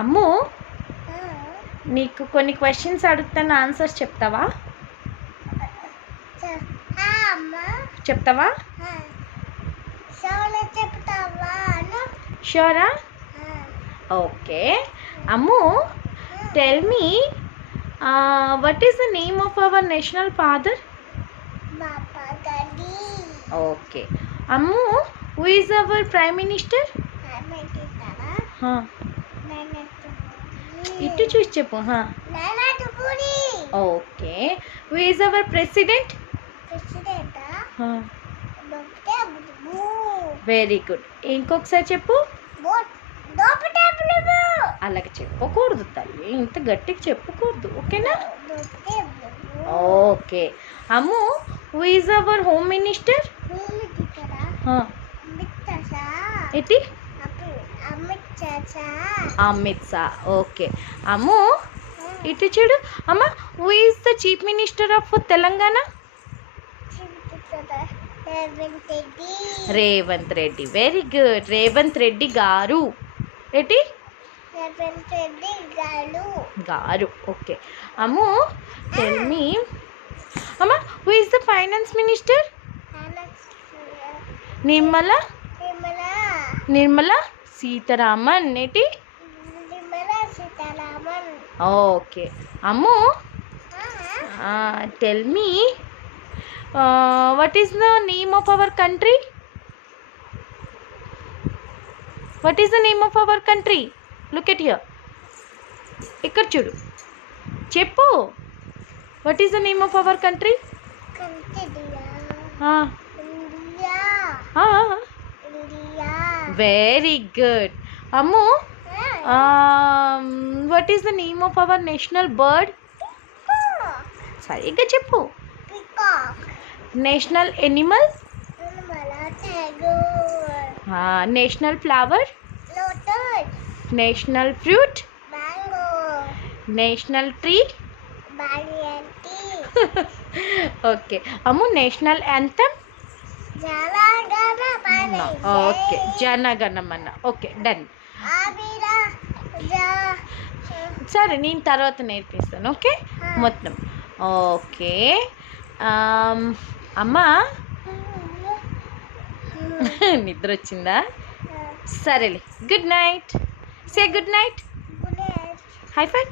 అమ్ము, నీకు కొన్ని క్వశ్చన్స్ అడుగుతాను, ఆన్సర్స్ చెప్తావా? చెప్తావా? షూరా? Okay. Ammu, tell me what is the name of our national father? Okay. Ammu, who is our prime minister? ఇటు చూసి చెప్పు. Okay. Who is our president? Very good. ఇంకొకసారి చెప్పు. అలాగే చెప్పకూడదు తల్లి, ఇంత గట్టిగా చెప్పకూడదు, ఓకేనా? Okay. Ammu, who is our home minister? ఏంటి? అమిత్ షా. ఓకే. అమ్ము, ఇటు చూడు. అమ్మ, who is the chief minister of Telangana? Revanth Reddy. Very good. Revanth Reddy గారు. ఏంటి? గారు. ఓకే. Ammu, tell me. అమ్మ, who is the finance minister? Nirmala Sitharaman. ఏంటి? Okay. Ammu, tell me what is the name of our country? What is the name of our country? Look at here. ఇక్కడ చూడు, చెప్పు. What is the name of our country? Very good. Ammu, what is the name of our national bird? సరిగ్గా చెప్పు. National animal? National flower? National fruit? National tree? Okay. Ammu, national anthem? Okay, Jana Gana Mana. Okay, done. సరే, నేను తర్వాత నేర్పిస్తాను, okay? మొత్తం. Okay. అమ్మా, నిద్ర వచ్చిందా? సరేలే, good night. Say good night. High five.